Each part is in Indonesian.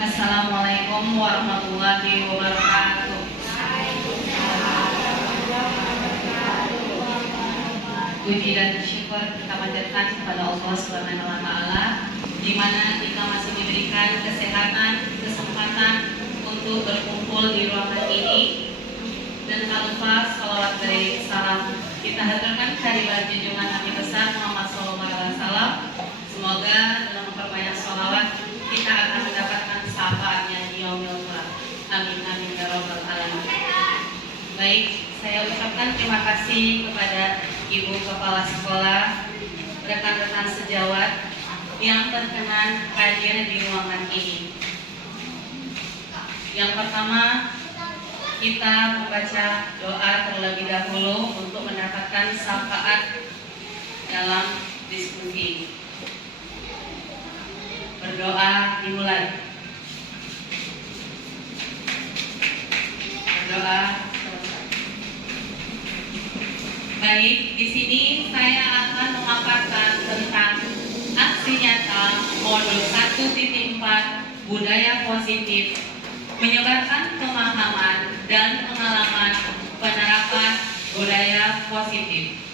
Assalamualaikum warahmatullahi wabarakatuh. Puji dan syukur kita panjatkan kepada Allah Subhanahu wa Ta'ala, di mana kita masih diberikan kesehatan, kesempatan untuk berkumpul di ruangan ini. Dan tak lupa salawat dari salam kita haturkan kehadirat junjungan Nabi besar Muhammad SAW. Semoga dalam memperbanyak salawat kita akan mendapatkan syafaatnya di yaumil qiyamah. Amin amin ya rabbal alamin. Baik, saya ucapkan terima kasih kepada Ibu Kepala Sekolah, rekan-rekan sejawat yang berkenan hadir di ruangan ini. Yang pertama, kita membaca doa terlebih dahulu untuk mendapatkan syafaat dalam diskusi. Berdoa dimulai. Berdoa selesai. Baik, di sini saya akan memaparkan tentang aksi nyata modul 1.4 budaya positif, menyebarkan pemahaman dan pengalaman penerapan budaya positif.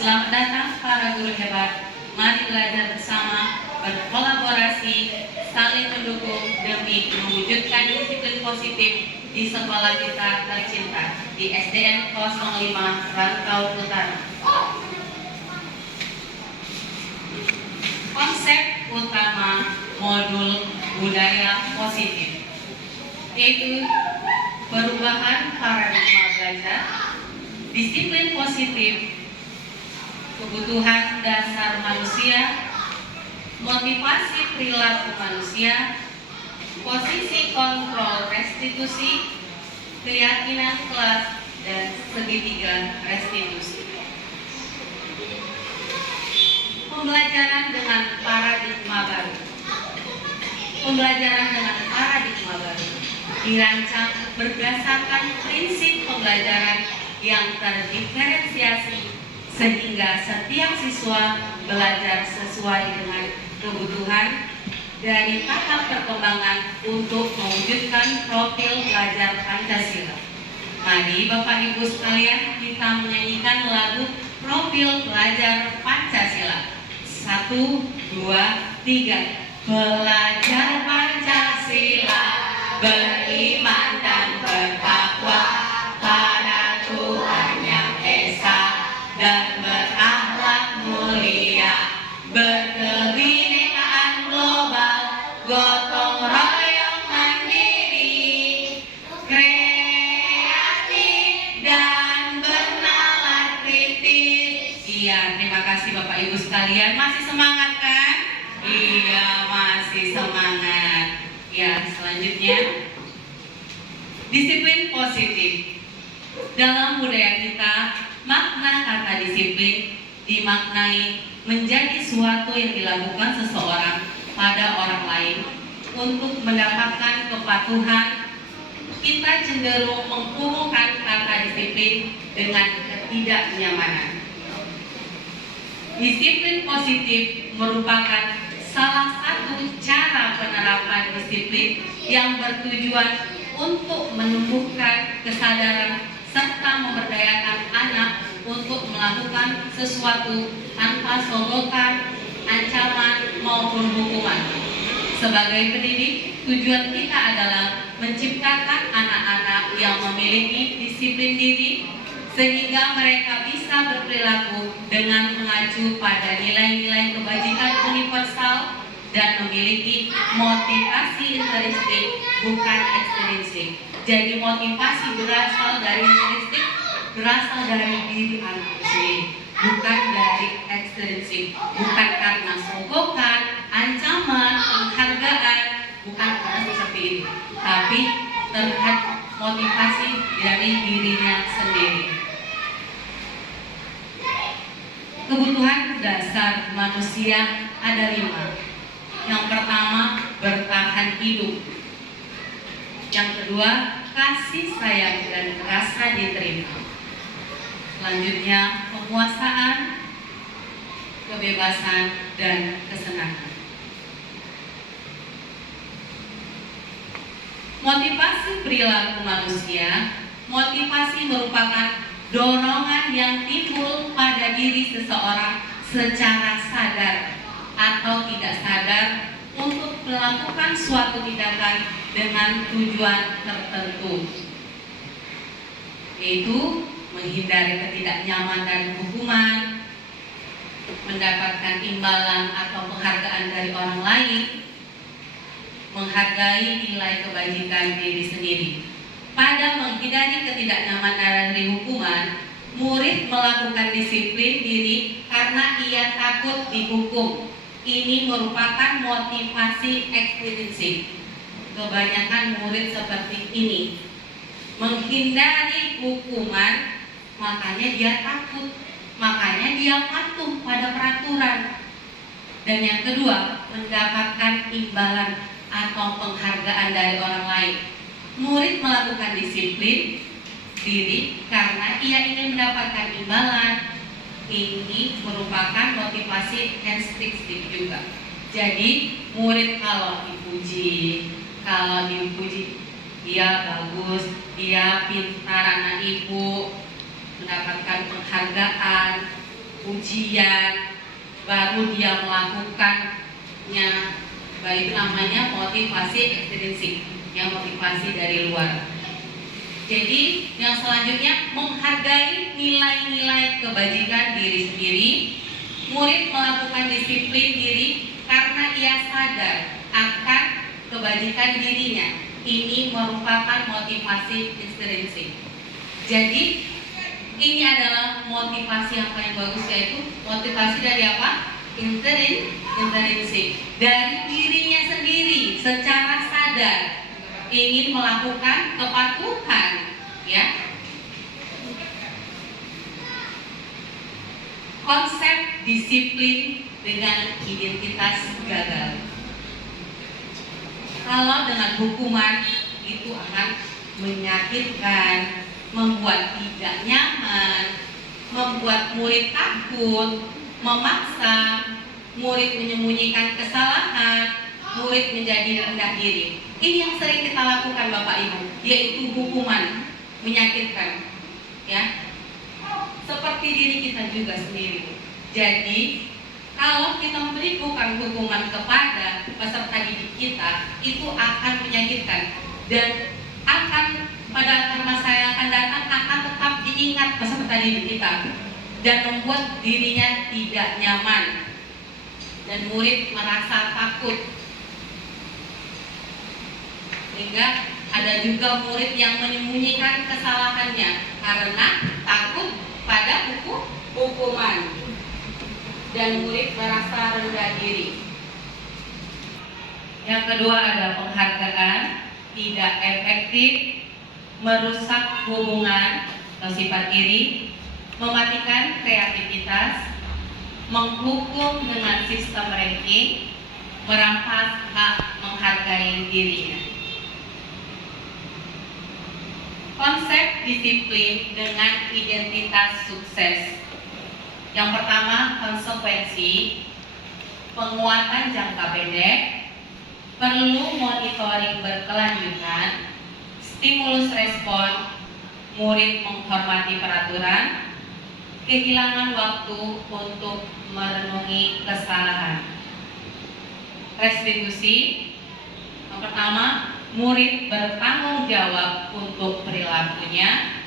Selamat datang para guru hebat. Mari belajar bersama, berkolaborasi, saling mendukung demi mewujudkan disiplin positif di sekolah kita tercinta di SDN 05 Rantau Utara. Konsep utama modul budaya positif yaitu perubahan paradigma belajar, disiplin positif, kebutuhan dasar manusia, motivasi perilaku manusia, posisi kontrol restitusi, keyakinan kelas, dan segitiga restitusi. Pembelajaran dengan paradigma baru. Pembelajaran dengan paradigma baru dirancang berdasarkan prinsip pembelajaran yang terdiferensiasi sehingga setiap siswa belajar sesuai dengan kebutuhan dari tahap perkembangan untuk mewujudkan profil belajar Pancasila. Mari Bapak Ibu sekalian kita menyanyikan lagu Profil Belajar Pancasila. 1, 2, 3. Belajar Pancasila, beriman dan bertakwa pada Tuhan yang Esa, dan berakhlak mulia, berkebinekaan global, gotong royong mandiri, kreatif dan bernalar kritis. Iya, terima kasih Bapak Ibu sekalian. Masih semangat kan? Iya, masih semangat. Ya, selanjutnya disiplin positif. Dalam budaya kita, makna kata disiplin dimaknai menjadi suatu yang dilakukan seseorang pada orang lain untuk mendapatkan kepatuhan. Kita cenderung menghubungkan kata disiplin dengan ketidaknyamanan. Disiplin positif merupakan salah satu cara penerapan disiplin yang bertujuan untuk menumbuhkan kesadaran serta memberdayakan anak untuk melakukan sesuatu tanpa sogokan, ancaman maupun hukuman. Sebagai pendidik, tujuan kita adalah menciptakan anak-anak yang memiliki disiplin diri sehingga mereka bisa berperilaku dengan mengacu pada nilai-nilai kebajikan universal dan memiliki motivasi intrinsik bukan ekstrinsik. Jadi motivasi berasal dari intrinsik, berasal dari diri anak sendiri, bukan dari ekstrinsik, bukan karena sogokan, ancaman, penghargaan, bukan karena seperti ini, tapi terhadap motivasi dari dirinya sendiri. Kebutuhan dasar manusia ada 5. Yang pertama, bertahan hidup. Yang kedua, kasih sayang dan rasa diterima. Selanjutnya, penguasaan. kebebasan, dan kesenangan. Motivasi perilaku manusia. Motivasi merupakan dorongan yang timbul pada diri seseorang secara sadar atau tidak sadar untuk melakukan suatu tindakan dengan tujuan tertentu, yaitu menghindari ketidaknyamanan dan hukuman, mendapatkan imbalan atau penghargaan dari orang lain, menghargai nilai kebajikan diri sendiri. Pada menghindari ketidaknyamanan dari hukuman, murid melakukan disiplin diri karena ia takut dihukum. Ini merupakan motivasi ekstrinsik. Kebanyakan murid seperti ini, menghindari hukuman, makanya dia takut, makanya dia patuh pada peraturan. Dan yang kedua, mendapatkan imbalan atau penghargaan dari orang lain. Murid melakukan disiplin diri karena ia ingin mendapatkan imbalan. Ini merupakan motivasi ekstrinsik juga. Jadi murid kalau dipuji dia bagus, dia pintar anak ibu, mendapatkan penghargaan, pujian, baru dia melakukannya. Itu namanya motivasi ekstrinsik, yang motivasi dari luar. Jadi yang selanjutnya, menghargai nilai-nilai kebajikan diri sendiri. Murid melakukan disiplin diri karena ia sadar akan kebajikan dirinya. Ini merupakan motivasi ekstrinsik. Jadi ini adalah motivasi yang paling bagus, yaitu motivasi dari apa? Intrinsik, dari dirinya sendiri secara sadar ingin melakukan kepatuhan, ya. Konsep disiplin dengan identitas gagal. Kalau dengan hukuman itu akan menyakitkan, membuat tidak nyaman, membuat murid takut, memaksa murid menyembunyikan kesalahan, murid menjadi rendah diri. Ini yang sering kita lakukan Bapak Ibu, yaitu hukuman menyakitkan, ya. Seperti diri kita juga sendiri. Jadi kalau kita memberikan hukuman kepada peserta didik kita, itu akan menyakitkan dan akan pada masa yang akan datang akan tetap diingat peserta didik kita dan membuat dirinya tidak nyaman dan murid merasa takut. Sehingga ada juga murid yang menyembunyikan kesalahannya karena takut pada hukuman dan murid merasa rendah diri. Yang kedua adalah penghargaan tidak efektif, merusak hubungan atau sifat iri, mematikan kreativitas, menghukum dengan sistem ranking, merampas hak menghargai dirinya. Konsep disiplin dengan identitas sukses. Yang pertama, konsekuensi, penguatan jangka pendek, perlu monitoring berkelanjutan, stimulus respon, murid menghormati peraturan, kehilangan waktu untuk merenungi kesalahan. Restitusi, yang pertama, murid bertanggung jawab untuk perilakunya,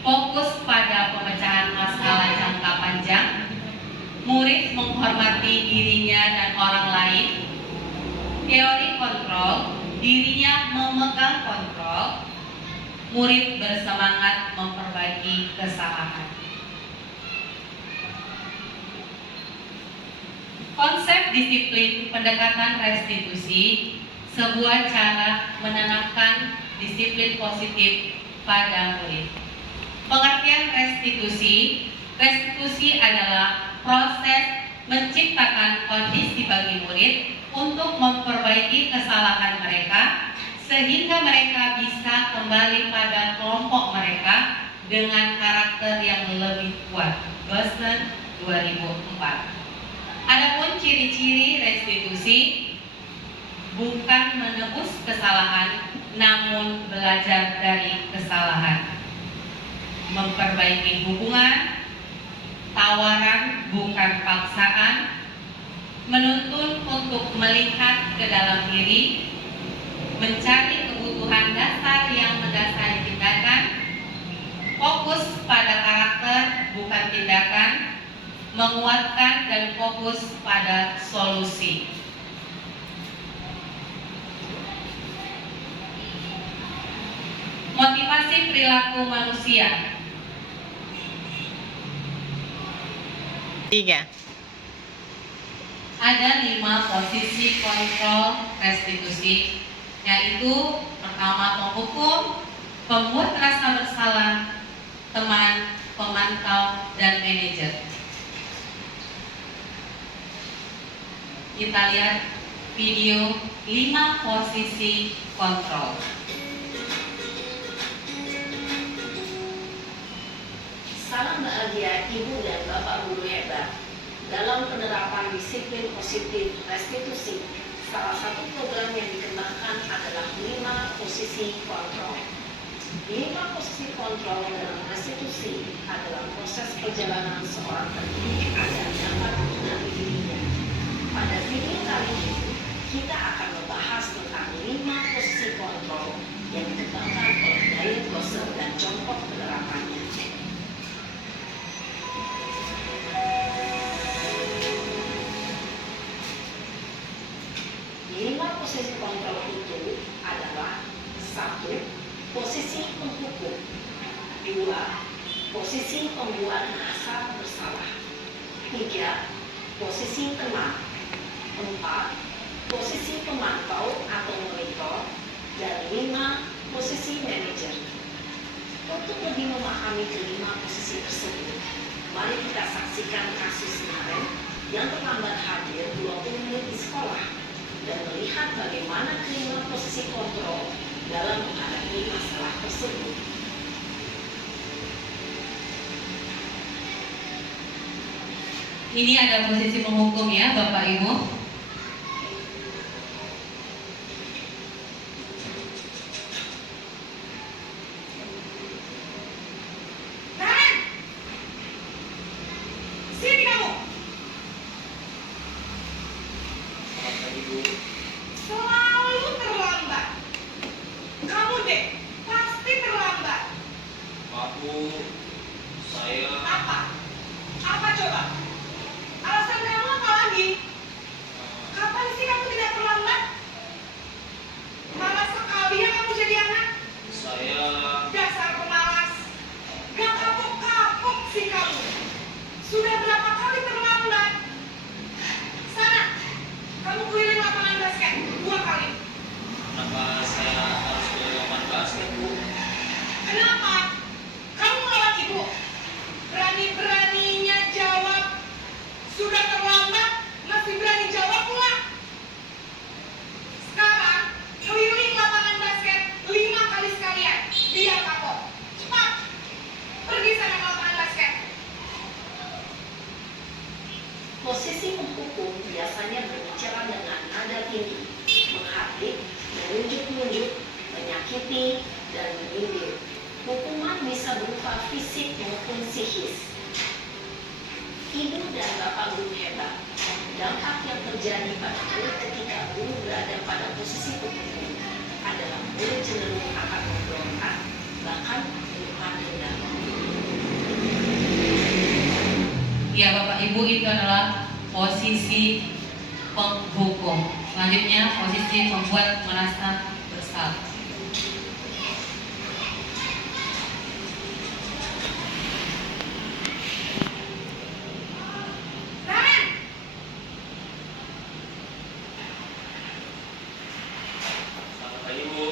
fokus pada pemecahan masalah jangka panjang, murid menghormati dirinya dan orang lain, teori kontrol, dirinya memegang kontrol, murid bersemangat memperbaiki kesalahan. Konsep disiplin pendekatan restitusi, sebuah cara menanamkan disiplin positif pada murid. Pengertian restitusi, restitusi adalah proses menciptakan kondisi bagi murid untuk memperbaiki kesalahan mereka sehingga mereka bisa kembali pada kelompok mereka dengan karakter yang lebih kuat. Boston 2004. Adapun ciri-ciri restitusi bukan menebus kesalahan, namun belajar dari kesalahan, memperbaiki hubungan, tawaran bukan paksaan, menuntun untuk melihat ke dalam diri, mencari kebutuhan dasar yang mendasari tindakan, fokus pada karakter bukan tindakan, menguatkan dan fokus pada solusi. Motivasi perilaku manusia. 3. Ada 5 posisi kontrol restitusi, yaitu pertama penghukum, pembuat rasa bersalah, teman, pemantau, dan manajer. Kita lihat video 5 posisi kontrol. Salam bahagia Ibu dan Bapak Guru hebat. Dalam penerapan disiplin positif restitusi, salah satu program yang dikembangkan adalah 5 posisi kontrol. 5 posisi kontrol dalam restitusi adalah proses perjalanan seorang pendidik agar dapat mengenali dirinya. Pada video kali ini, kita akan membahas tentang 5 posisi kontrol yang dikembangkan oleh Diet Gosser dan contoh penerapannya. 5 posisi kontrol itu adalah 1. Posisi penghukum, 2. Posisi pembuat rasa bersalah, 3. Posisi teman, 4. Posisi pemantau atau monitor, dan 5. Posisi manajer. Untuk lebih memahami kelima posisi tersebut, mari kita saksikan kasus kemarin yang terlambat hadir 20 menit di sekolah dan melihat bagaimana kelima posisi kontrol dalam menghadapi masalah tersebut. Ini ada posisi penghukum ya Bapak Ibu. Sini kamu. Selalu terlambat. Kamu deh, pasti terlambat. Aku, saya Apa? Apa coba? Alasan kamu apa lagi? Kapan sih kamu tidak terlambat? Malas sekali ya kamu jadi anak. saya Dasar pemalas. Gak kapok-kapok sih kamu. Sudah berapa kali terlambat? Sana, kamu keliling lapangan basket 2 kali. kenapa saya harus beli lapangan basket, Bu? Kenapa? Kamu melawan ibu. Berani-beraninya jawab. Sudah terlambat, masih berani jawab pula. Sekarang, keliling lapangan basket 5 kali sekalian. Biar kapok. Cepat. Pergi sana ke lapangan basket. Posisi penghukum biasanya berbicara dengan nada tinggi, menghardik, menunjuk-nunjuk, menyakiti, dan menyindir. Hukuman bisa berupa fisik maupun psikis. Ibu dan Bapak Guru hebat, dampak yang terjadi pada murid ketika guru berada pada posisi penghukum adalah murid cenderung akan memberontak, bahkan menyimpan dendam. Ya Bapak Ibu, itu adalah posisi penghukum. Selanjutnya posisi membuat merasa bersalah. Naren, Selamat pagi, Bu.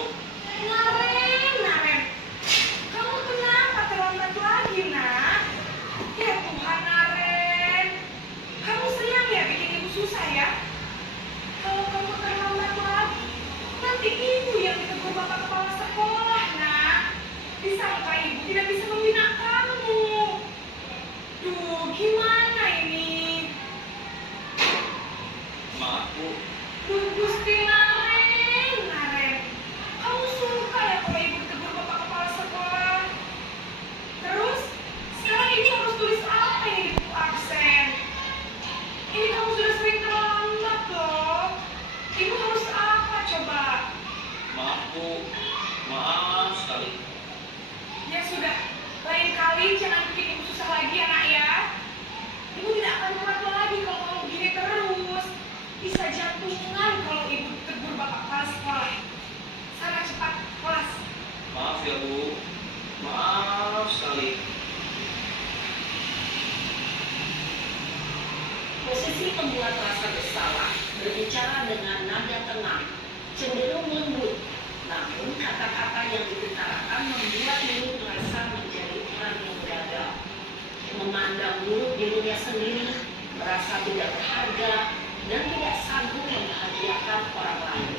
Naren. Kamu kenapa terlambat lagi, nak? Ya Tuhan, Naren. Kamu senang ya bikin ibu susah ya? Kalau kamu terlambat lagi, nanti Posisi pembuat rasa bersalah berbicara dengan nada tenang, cenderung lembut, namun kata-kata yang diutarakan membuat mulut merasa menjadi orang yang gagal, memandang buruk dirinya sendiri, merasa tidak berharga, dan tidak sanggup membahagiakan orang lain.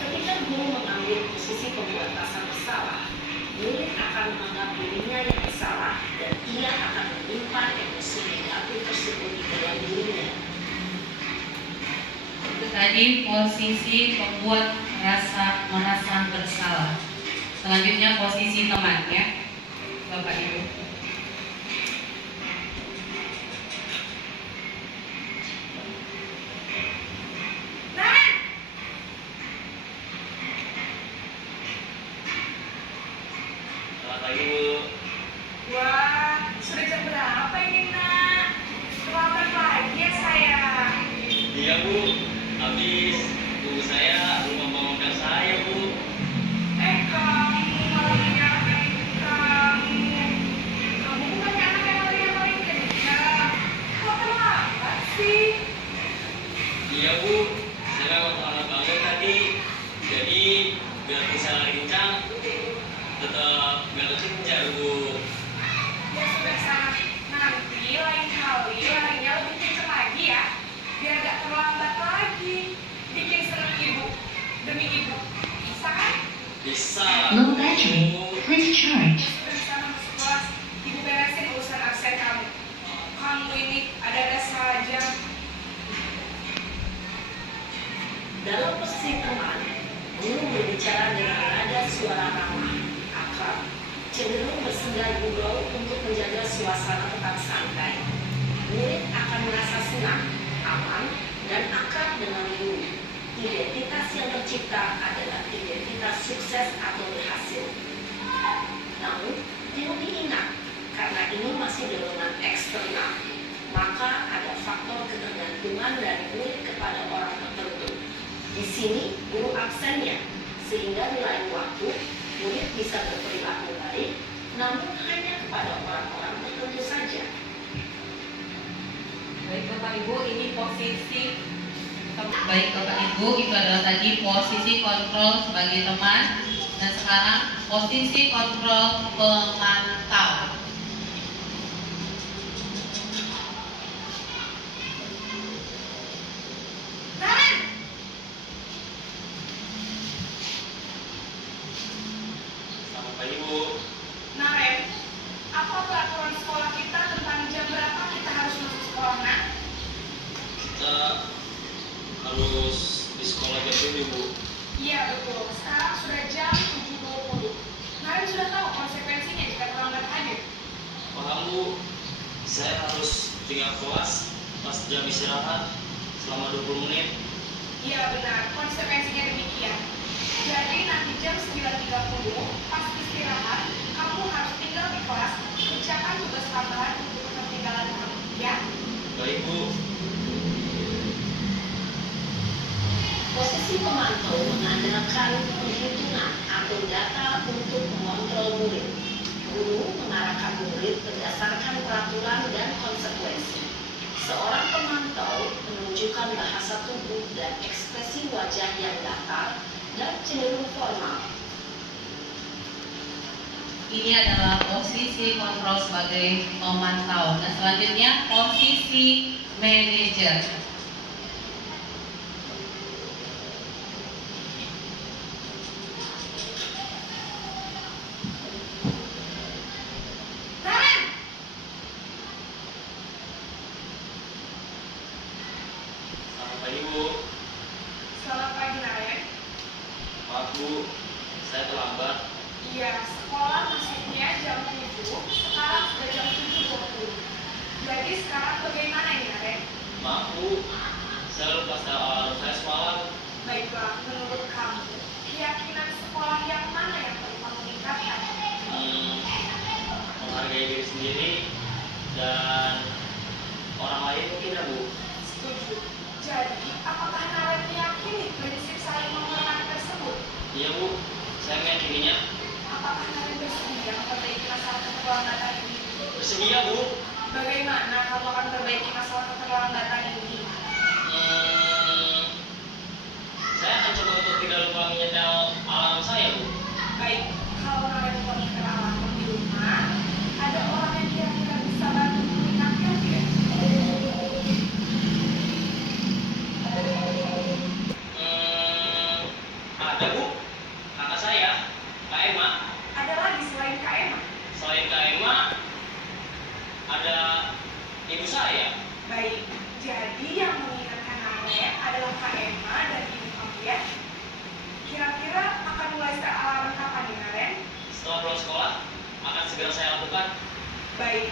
Ketika guru mengambil posisi pembuat rasa bersalah, murid akan menganggap dirinya yang bersalah dan ia akan menyimpan emosi negatif tersebut di dalam dirinya. Itu tadi posisi pembuat merasa bersalah. Selanjutnya posisi teman ya, Bapak Ibu. Nah, Selamat pagi Bu. wah, sudah jam berapa ini nak? Terlambat lagi ya sayang. Iya Bu, habis ibu saya belum membangunkan saya Bu. Kamu malah menyalahkan kamu. Kamu bukannya anak yang paling kencang. Kok terlambat sih? Iya Bu, saya memang terlambat bangun tadi. Jadi biar bisa lari kencang, tetap nggak kekejar Bu. Ya sudah sana. Nanti lain kali larinya lebih kencang lagi ya. Biar gak terlambat lagi. Bikin senang ibu. Demi ibu. Bisa kan? Bisa. Low battery. Please charge. Ya sudah sana masuk kelas. Ibu beresin urusan absen kamu. Kamu ini ada-ada saja. Dalam posisi teman, guru berbicara dengan nada suara ramah, akrab, cenderung bersenda gurau untuk menjaga suasana tetap santai. Murid akan merasa senang, aman, dan akrab dengan guru. Identitas yang tercipta adalah identitas sukses atau berhasil. Namun, perlu diingat, karena ini masih dorongan eksternal, maka ada faktor ketergantungan dari murid kepada orang tertentu. Di sini, guru absennya, sehingga di lain waktu, murid bisa berperilaku baik, namun hanya kepada orang-orang tertentu saja. Baik Bapak Ibu, ini posisi baik Bapak Ibu, itu adalah tadi posisi kontrol sebagai teman, dan sekarang posisi kontrol pemantau. Nah, Selamat pagi Bu. nah Ren, apa peraturan sekolah kita tentang jam berapa kita harus masuk sekolah nak? Kita harus di sekolah jam 7 Bu. Iya betul, sekarang sudah jam 7.20. Naren sudah tahu konsekuensinya jika terlambat hadir. Paham Bu, saya harus tinggal kelas pas jam istirahat selama 20 menit. Iya benar, konsekuensinya demikian. Jadi nanti jam 9.30 pas istirahat, kamu harus tinggal di kelas, kerjakan tugas tambahan untuk ketertinggalan kamu, ya? Baik Bu. Posisi pemantau mengandalkan penghitungan atau data untuk mengontrol murid. Guru mengarahkan murid berdasarkan peraturan dan konsekuensi. Seorang pemantau menunjukkan bahasa tubuh dan ekspresi wajah yang datar dan cenderung formal. Ini adalah posisi kontrol sebagai pemantau. Dan selanjutnya posisi manajer. Naren! Selamat pagi Bu. Selamat pagi Naren. Maaf Bu, saya terlambat. Iya, sekolah masuknya jam 7, sekarang sudah jam 7.20. Jadi sekarang bagaimana ini Naren? Maaf Bu, saya lupa alarm saya semalam. Baiklah, menurut kamu, keyakinan sekolah yang mana yang perlu kamu tingkatkan? Menghargai diri sendiri dan orang lain mungkin ya Bu. Setuju. Jadi, apakah Naren meyakini prinsip saling menghormati tersebut? Iya Bu, saya meyakininya. Apakah Naren bersedia memperbaiki masalah keterlambatan ini? Bersedia Bu. Bagaimana kamu akan memperbaiki masalah keterlambatan ini? Saya akan coba untuk tidak lupa menyetel alarm saya, Bu. Baik, kalau Naren lupa menyetel alarm di rumah, ada orang yang kira-kira bisa bantu mengingatkan tidak? Ada, Bu. Kakak saya, Kak Emma. Ada lagi selain Kak Emma? Selain Kak Emma, ada ibu saya. Baik, jadi yang mengingatkan Naren adalah Kak Emma dan ibu kamu ya. Kira-kira akan mulai setel alarm kapan nih Naren? Setelah pulang sekolah, akan segera saya lakukan. Baik,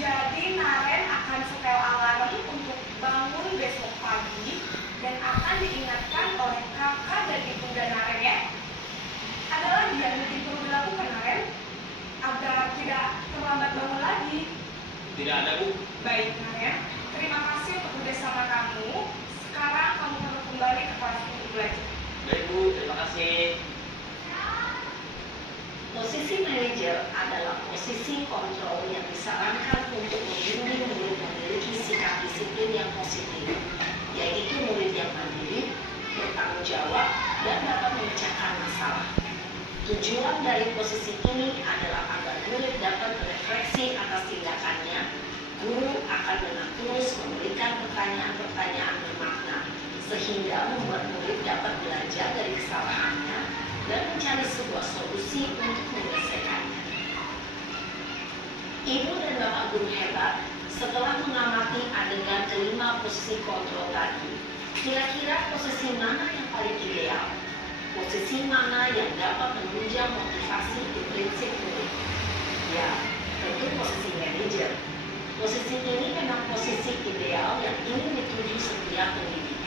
jadi Naren akan setel alarm untuk bangun besok pagi dan akan diingatkan oleh kakak dan ibunda Naren ya. Ada lagi yang mungkin perlu dilakukan Naren agar tidak terlambat bangun lagi. Tidak ada, Bu. Baik Naren, terima kasih untuk bersama kamu. Sekarang kamu perlu kembali ke kelas untuk belajar. Baik, Bu. Terima kasih. Posisi manajer adalah posisi kontrol yang disarankan untuk membimbing murid memiliki sikap disiplin yang positif, yaitu murid yang mandiri, bertanggung jawab, dan dapat memecahkan masalah. Tujuan dari posisi ini adalah agar murid dapat berefleksi atas tindakannya. Guru akan dengan tulus memberikan pertanyaan-pertanyaan bermakna, sehingga membuat murid dapat belajar dari kesalahannya dan mencari sebuah solusi untuk menyelesaikannya. Ibu dan bapak guru hebat, setelah mengamati adegan kelima posisi kontrol tadi, kira-kira posisi mana yang paling ideal? Posisi mana yang dapat menunjang motivasi di prinsip murid? Ya, tentu posisi manajer. Posisi ini memang posisi ideal yang ingin dituju setiap pendidik.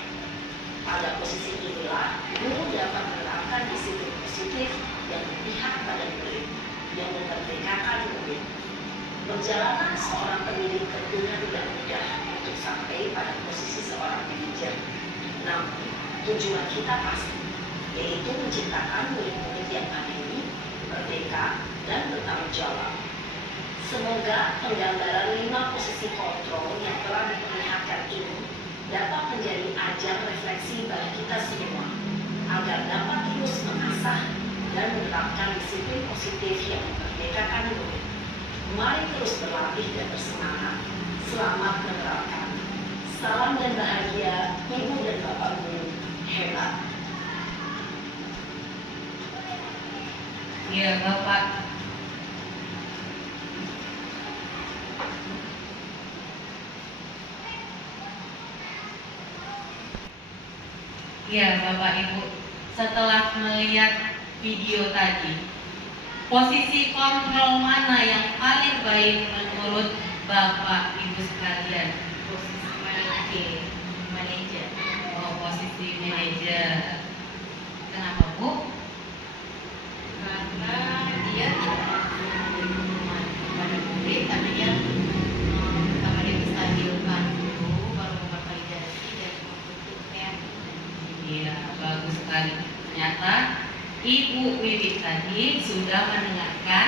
Pada posisi inilah, guru dapat menerapkan disiplin positif yang berpihak pada murid, yang memerdekakan murid. Perjalanan seorang pendidik tentunya tidak mudah untuk sampai pada posisi seorang manajer. Namun, tujuan kita pasti, yaitu menciptakan murid-murid yang mandiri, merdeka, dan bertanggung jawab. Semoga penggambaran 5 posisi kontrol yang telah diperlihatkan ini dapat menjadi ajang refleksi bagi kita semua, agar dapat terus mengasah dan menerapkan disiplin positif yang memerdekakan murid. Mari terus berlatih dan bersemangat. Selamat menerapkan. Salam dan bahagia, Ibu dan Bapak Guru hebat. Iya, Bapak. Iya, Bapak Ibu. Setelah melihat video tadi, posisi kontrol mana yang paling baik menurut Bapak Ibu sekalian? Posisi manajer. Oh, posisi manajer. Kenapa, Bu? Karena dia tidak memberi hukuman kepada murid, tapi dia pertama dia menstabilkan dulu, baru mempervalidasi dan membentuk kreatif. Iya, bagus sekali. Ternyata Ibu Wiwit tadi sudah mendengarkan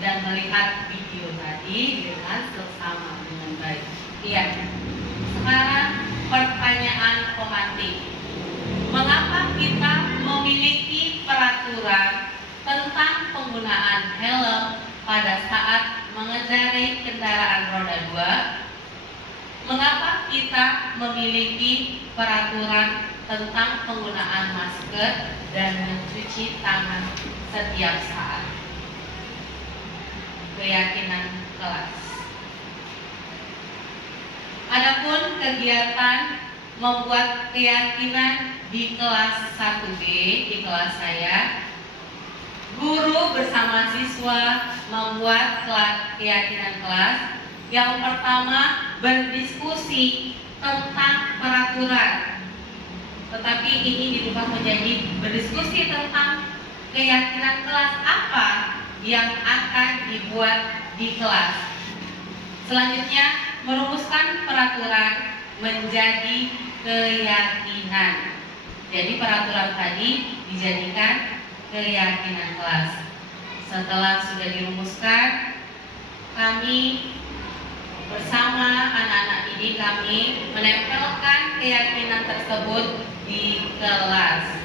dan melihat video tadi dengan seksama dengan baik. Iya. Sekarang pertanyaan pemantik. Mengapa kita memiliki peraturan tentang penggunaan helm pada saat mengendarai kendaraan roda 2? Mengapa kita memiliki peraturan tentang penggunaan masker dan mencuci tangan setiap saat? Keyakinan kelas. Adapun kegiatan membuat keyakinan di kelas 1B, di kelas saya, guru bersama siswa membuat keyakinan kelas. Yang pertama, berdiskusi tentang peraturan. Tetapi ini dirubah menjadi berdiskusi tentang keyakinan kelas apa yang akan dibuat di kelas. Selanjutnya, merumuskan peraturan menjadi keyakinan. Jadi peraturan tadi dijadikan keyakinan kelas. Setelah sudah dirumuskan, kami Bersama anak-anak didik kami menempelkan keyakinan tersebut di kelas.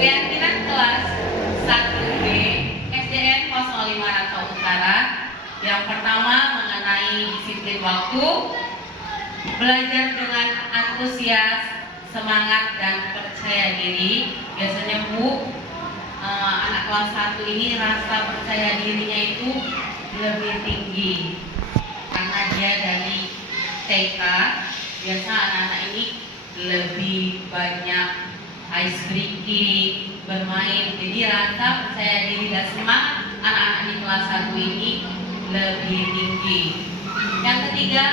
Keyakinan kelas 1B SDN 05 Rantau Utara. Yang pertama mengenai disiplin waktu, belajar dengan antusias, semangat dan percaya diri. Biasanya Bu, anak kelas 1 ini rasa percaya dirinya itu lebih tinggi karena dia dari TK. Biasa anak-anak ini lebih banyak ice breaking, bermain, jadi rasa percaya diri dan semangat anak-anak di kelas 1 ini lebih tinggi. Yang ketiga,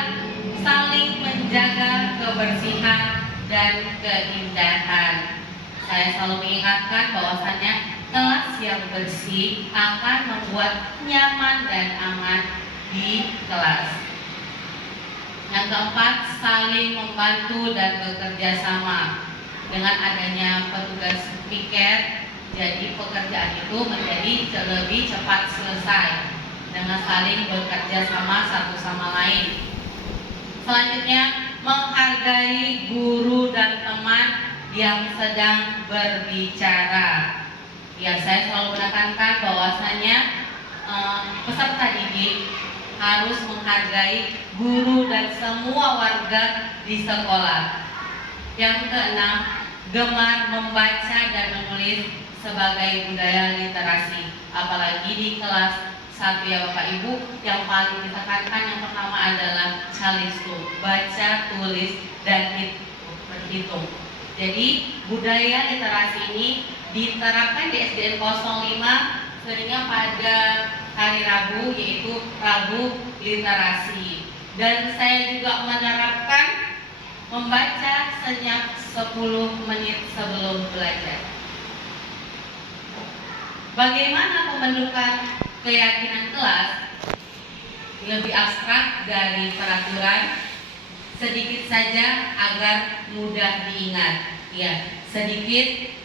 saling menjaga kebersihan dan keindahan. Saya selalu mengingatkan bahwasannya kelas yang bersih akan membuat nyaman dan aman di kelas. Yang keempat, saling membantu dan bekerja sama. Dengan adanya petugas piket, jadi pekerjaan itu menjadi lebih cepat selesai dengan saling bekerja sama satu sama lain. Selanjutnya, menghargai guru dan teman yang sedang berbicara. Ya, saya selalu menekankan bahwasannya peserta didik harus menghargai guru dan semua warga di sekolah. Yang keenam, gemar membaca dan menulis sebagai budaya literasi. Apalagi di kelas 1 ya Bapak Ibu, yang paling ditekankan yang pertama adalah calistu, baca, tulis, dan berhitung. Jadi budaya literasi ini diterapkan di SDN 05 seringnya pada hari Rabu, yaitu Rabu Literasi. Dan saya juga menerapkan membaca senyap 10 menit sebelum belajar. Bagaimana pembentukan keyakinan kelas? Lebih abstrak dari peraturan, sedikit saja agar mudah diingat. Ya, sedikit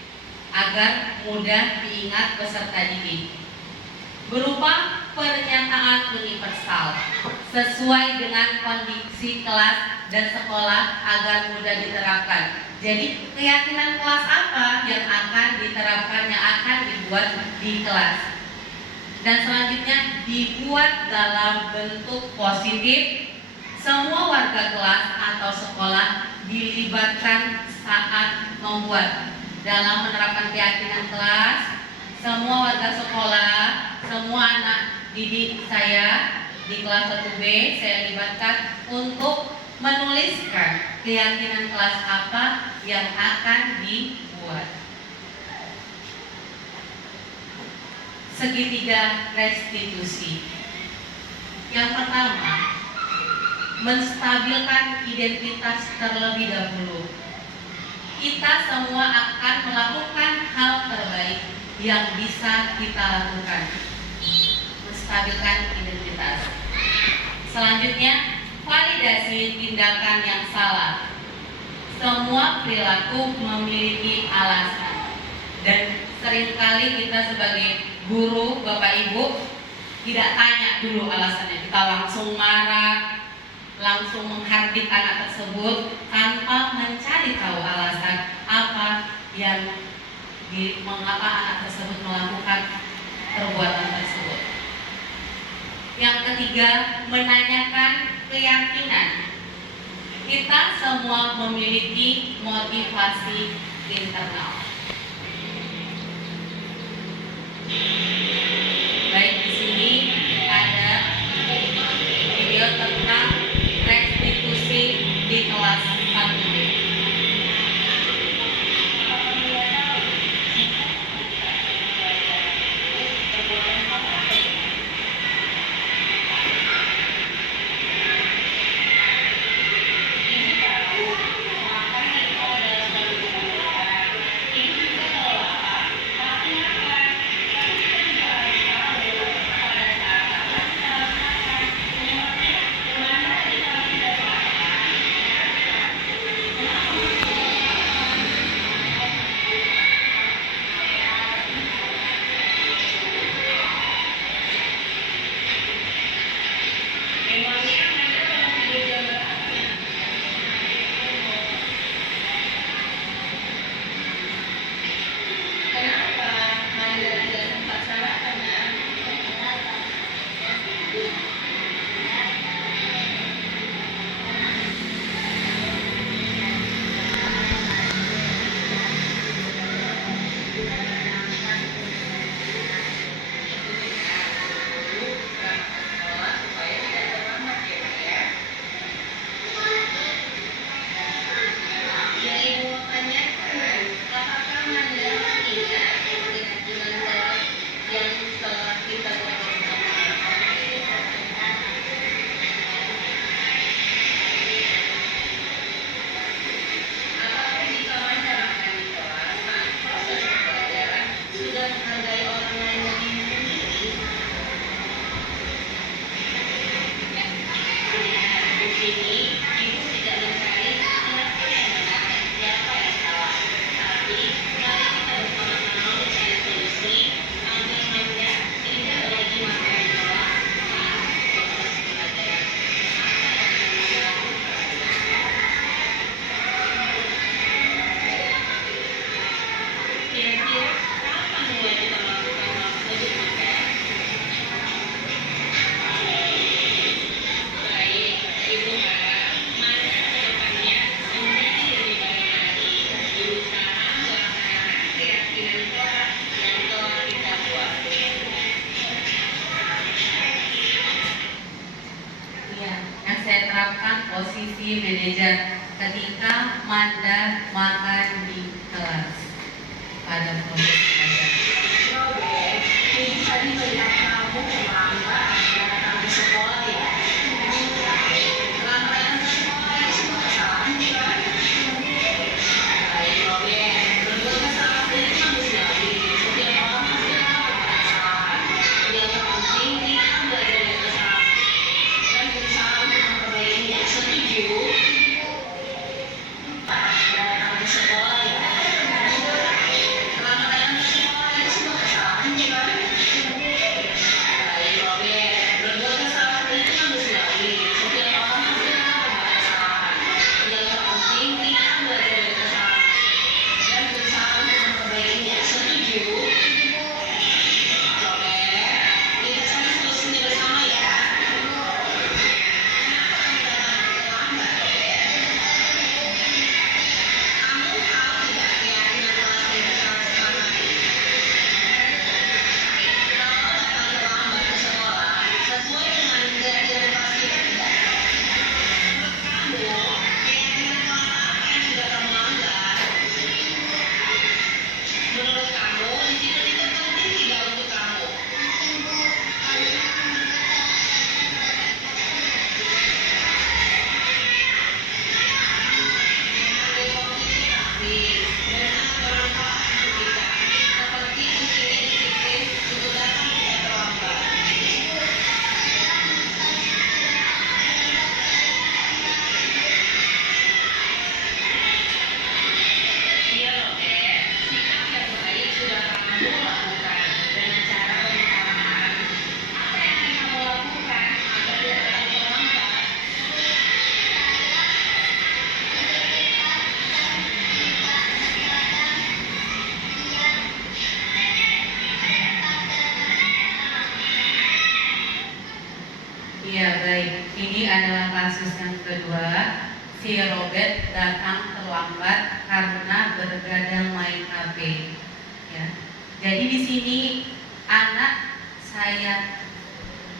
agar mudah diingat peserta didik. Berupa pernyataan universal sesuai dengan kondisi kelas dan sekolah agar mudah diterapkan. Jadi keyakinan kelas apa yang akan diterapkan, yang akan dibuat di kelas. Dan selanjutnya dibuat dalam bentuk positif. Semua warga kelas atau sekolah dilibatkan saat membuat. Dalam menerapkan keyakinan kelas, semua warga sekolah, semua anak didik saya di kelas 1B saya libatkan untuk menuliskan keyakinan kelas apa yang akan dibuat. Segitiga restitusi. Yang pertama, menstabilkan identitas terlebih dahulu. Kita semua akan melakukan hal terbaik yang bisa kita lakukan. Menstabilkan identitas. Selanjutnya, validasi tindakan yang salah. Semua perilaku memiliki alasan. Dan seringkali kita sebagai guru, Bapak Ibu, tidak tanya dulu alasannya. Kita langsung marah, langsung menghardik anak tersebut tanpa mencari tahu alasan apa yang mengapa anak tersebut melakukan perbuatan tersebut. Yang ketiga, menanyakan keyakinan. Kita semua memiliki motivasi internal. Baik, di sini ada video tentang restitusi di kelas 1B. sini ibu tidak mencari siapa yang benar dan siapa yang salah, tapi mari kita bersama-sama mencari solusi agar Anda tidak lagi makan bola saat proses pembelajaran. Kira-kira kapan mulai kita melakukan hal tersebut, Maka? Baik, Ibu harap Manda ke depannya menjadi lebih baik lagi, berusaha melaksanakan keyakinan kelas yang telah kita buat. Ya, yang saya terapkan posisi manajer ketika Manda makan di kelas pada proses belajar. Robert, ibu tadi melihat kamu terlambat datang ke sekolah ya. Lambat ke sekolah itu semua kesalahan kan? Baik Robert, berbuat kesalahan itu manusiawi. Setiap orang pasti akan berbuat kesalahan. Yang terpenting kita belajar dari kesalahan dan berusaha untuk memperbaikinya. Setuju? Datang ke sekolah ya. Lambat datang ke sekolah itu semua kesalahan kan? Baik Robert, berbuat kesalahan itu manusiawi. Setiap orang pasti akan berbuat kesalahan. Yang terpenting kita belajar dari kesalahan dan berusaha untuk memperbaikinya. Setuju? Robert, kita cari solusinya bersama ya. Kenapa kamu datang terlambat, Robert? Kamu tahu tidak keyakinan kelas yang kita sepakati? Kalau datang terlambat ke sekolah, sesuai dengan keyakinan kelas kita tidak? Menurut kamu, keyakinan kelas apa yang sudah kamu langgar? Menurut kamu, disiplin itu penting tidak untuk kamu? Mengambil waktu itu habis dan sangat bermanfaat untuk kita. Seperti pentingnya disiplin untuk datang tidak terlambat. Iya Robert, sikap yang baik sudah kamu lakukan dengan cara meminta maaf. Apa yang akan kamu lakukan agar tidak datang terlambat? Iya baik, ini adalah kasus yang kedua. Si Robert datang terlambat karena bergadang main HP. Ya. Jadi di sini anak saya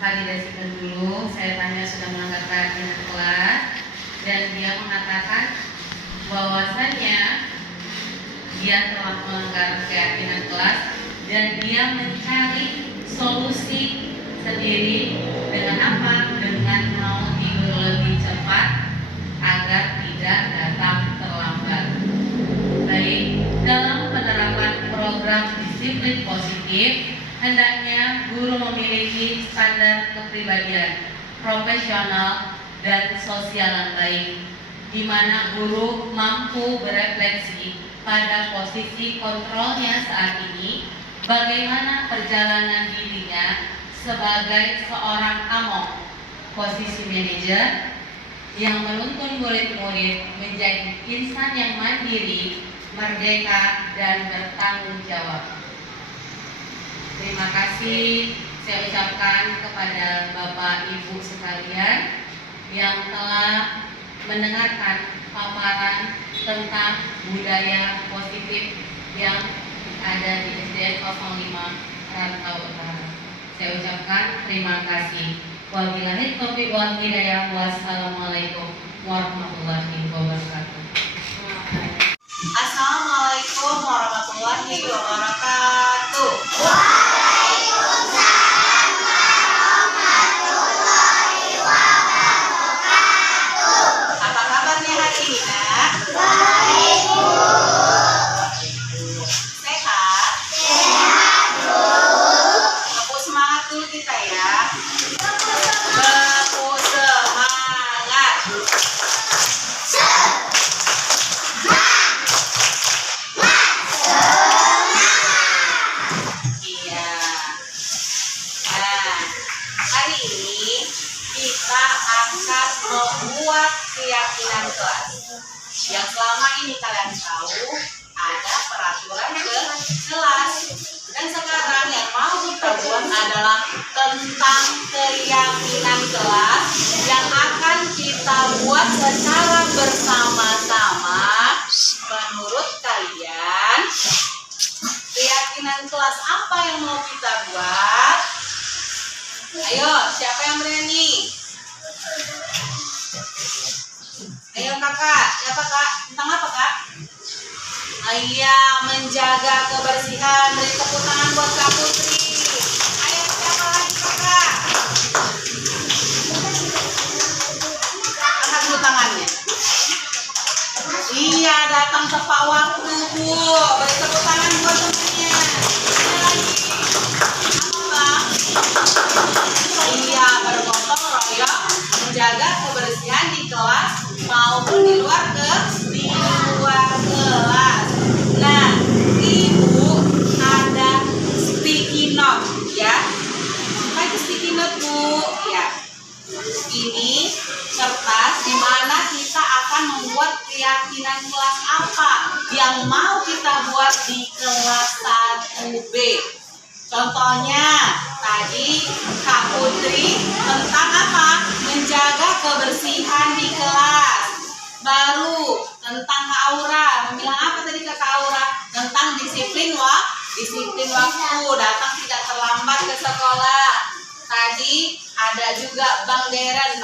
validasikan dulu. Saya tanya sudah melanggar keyakinan kelas dan dia mengatakan bahwasannya dia telah melanggar keyakinan kelas dan dia mencari solusi sendiri dengan apa? Dengan mau tidur lebih cepat agar tidak datang terlambat. Baik, dalam penerapan program disiplin positif, hendaknya guru memiliki standar kepribadian, profesional, dan sosial yang baik, di mana guru mampu berefleksi pada posisi kontrolnya saat ini, bagaimana perjalanan dirinya sebagai seorang among, posisi manajer yang menuntun murid-murid menjadi insan yang mandiri, merdeka, dan bertanggung jawab. Terima kasih saya ucapkan kepada Bapak Ibu sekalian yang telah mendengarkan paparan tentang budaya positif yang ada di SDN 05 Rantau Utara. Saya ucapkan terima kasih. Wabillahi taufiq wal hidayah. Wassalamualaikum warahmatullahi wabarakatuh. Assalamualaikum warahmatullahi wabarakatuh. Apa kabarnya hari ini, Nak? Sehat? Tepuk semangat dulu kita ya. Tepuk semangat. kita akan membuat keyakinan kelas. Yang selama ini kalian tahu ada peraturan ke kelas. Dan sekarang yang mau kita buat adalah tentang keyakinan kelas yang akan kita buat secara bersama-sama. Menurut kalian, keyakinan kelas apa yang mau kita buat? Ayo, siapa yang berani? Ayo kakak, siapa kak? Tentang apa kak? Iya, menjaga kebersihan. Beri tepuk tangan buat Kak Putri. Ayo, siapa lagi kakak? Angkat dulu tangannya. Iya, datang tepat waktu Bu. Beri tepuk tangan buat temannya. Ada lagi. Apa? Iya, bergotong royong menjaga kebersihan di kelas maupun di luar kelas. Nah, Ibu ada sticky note ya. Apa itu sticky note Bu? Ya. Ini kertas di mana kita akan membuat keyakinan kelas apa yang mau kita buat di kelas 1B. Contohnya tadi Kak Putri tentang apa? Menjaga kebersihan di kelas. Baru tentang Kak Aura, bilang apa tadi Kak Aura? Tentang disiplin waktu, datang tidak terlambat ke sekolah. Tadi ada juga Bang Deren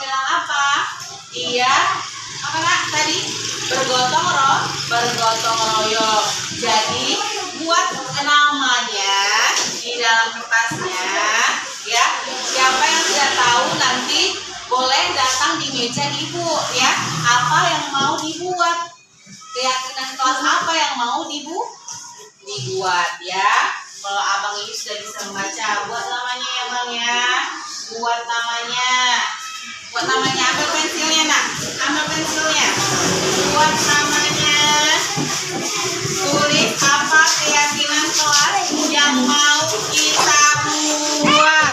bilang apa? Iya, apa Kak tadi? Bergotong royong. Jadi buat namanya di dalam kertasnya, ya. Siapa yang tidak tahu nanti boleh datang di meja Ibu ya. Apa yang mau dibuat? Keyakinan kelas apa yang mau dibuat ya? Kalau abang ini sudah bisa membaca, buat namanya ya bang ya. Buat namanya. Ambil pensilnya nak. Ambil pensilnya. Buat namanya. Tulis apa keyakinan kelas yang mau kita buat.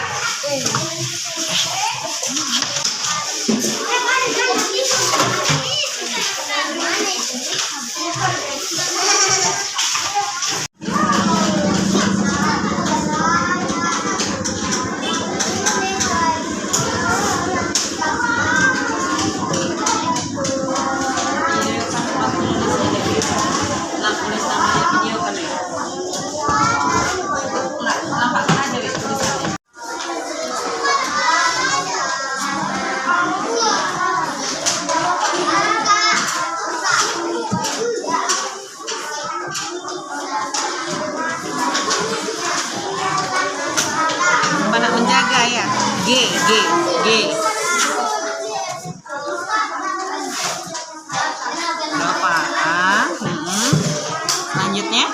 G. Berapa? A. Lanjutnya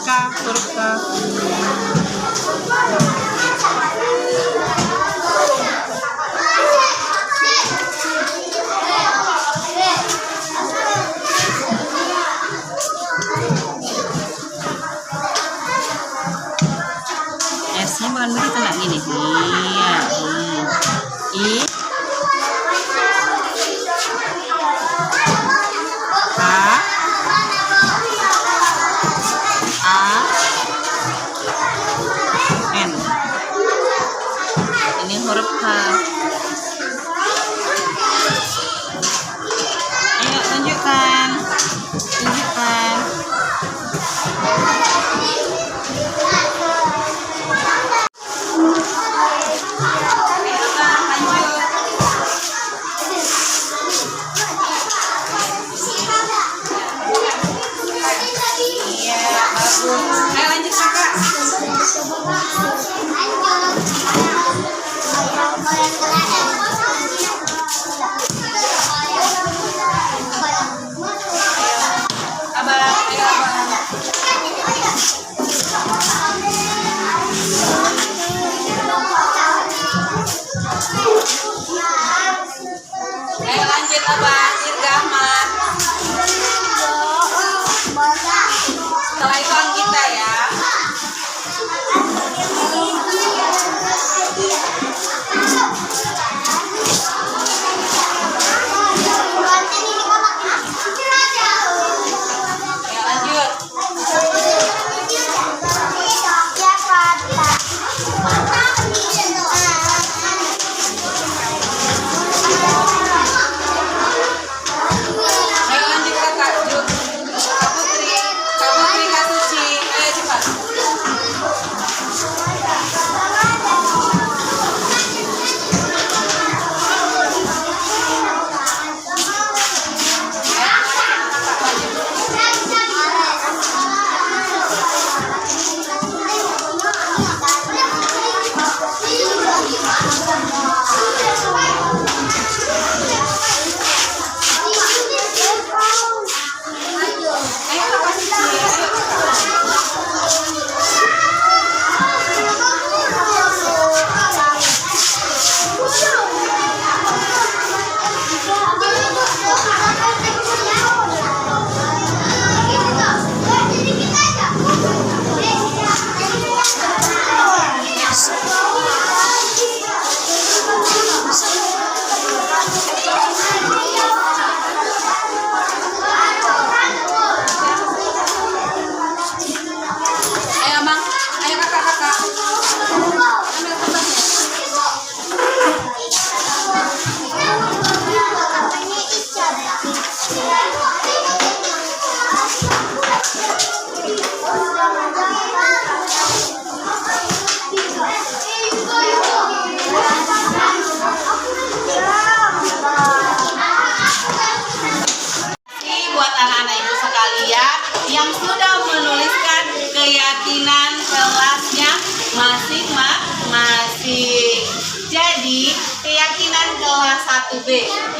K, huruf K. S-nya bukan begitu nak gini. Iya. I. N. Ini huruf H. Ayo tunjukkan. Ayo lanjut kakak. Abang, ayo abang. Ayo lanjut abang, Irgahmat. Setelah itu kita ya. 1B.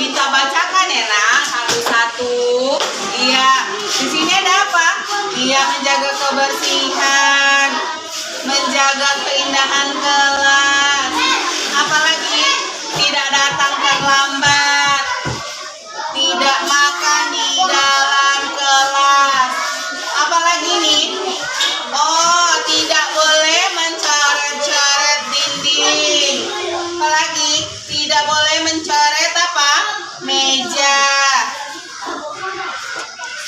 Kita bacakan ya nak, satu-satu. Iya, di sini ada apa? Iya, menjaga kebersihan, menjaga keindahan kelas. Apalagi tidak datang terlambat, tidak makan di dalam kelas. Apalagi nih? Oh, tidak boleh mencoret-coret dinding. Apalagi tidak boleh mencoret apa? Meja.